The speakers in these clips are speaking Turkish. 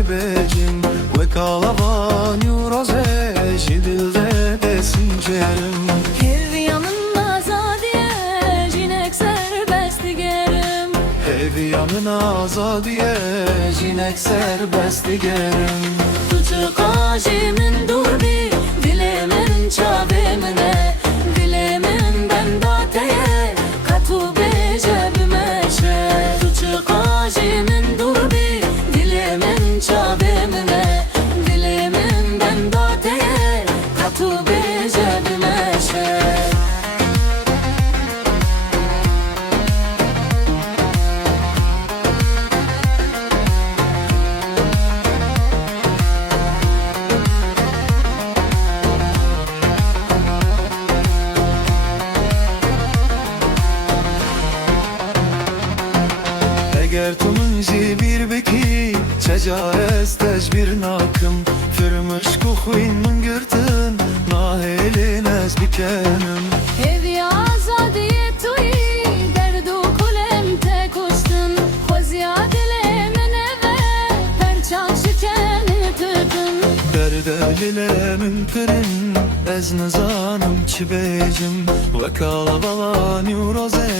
cibecim ve kalavan roze jidilde desincerim. Hevyanın azadiye jinek serbest digerim. Hevyanın azadiye jinek serbest digerim. Tutu kajimin durbi dilemin çavemine, dilemin ben dateye katu becebime şe. Tutu kajimin durbi dilemin çavemine, dilemin ben dateye katu becebime şe. Eğer tu منجي bir beki çecares tecbir nakım Firmiş kuhuyn min girtin nahelin ez bikenim. Hevya azadiye tuyi derdu kulem te kuştun. Xwezya dilemin eve perçak şikeni tütün. Derde min pirin ez nizanım çibecim ve kalabalani roze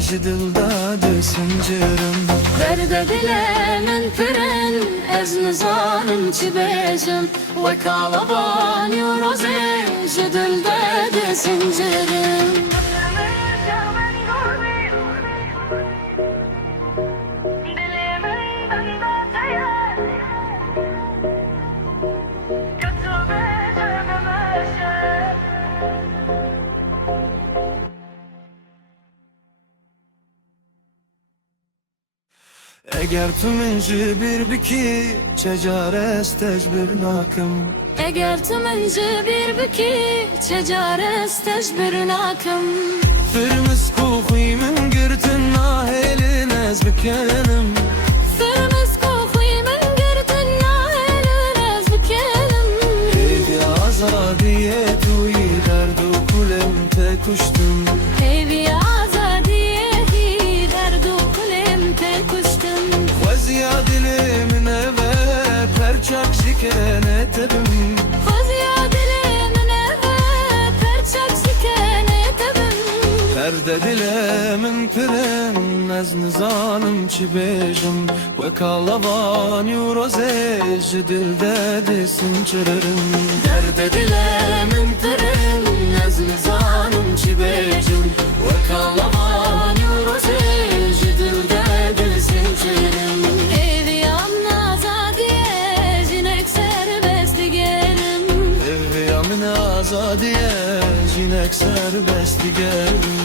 jidilde desincerim. Derde dilemin pirin ez nizanım çibecim ve kalavani roze jidilde desincerim. Eğer tu منجي bir beki çecares tecbir nakım Eğer tu minci bir biki çecares tecbir nakım. Firmiş kuhuyn min girtin nahelin ez bikenim. Firmiz kuhuy min girtin nahelin ez bikenim. Evi azadiye tuyi derdu kulem te kuştum. Evi azadiye hi derdu kulem te kuştum. Xwezya dilimin eve perçak şikene tebim. Xwezya dilimin eve perçak şikene tebim. Derde dilemin pirin ez nizanım çibejim ve kalavani roze jidilde desincerim. Derde dilemin pirin ez nizanım çibejim ve kalavani roze jidilde desincerim. Hevyan azadiye jinek serbest digerim. Evyamin azadiye jinek serbest digerim.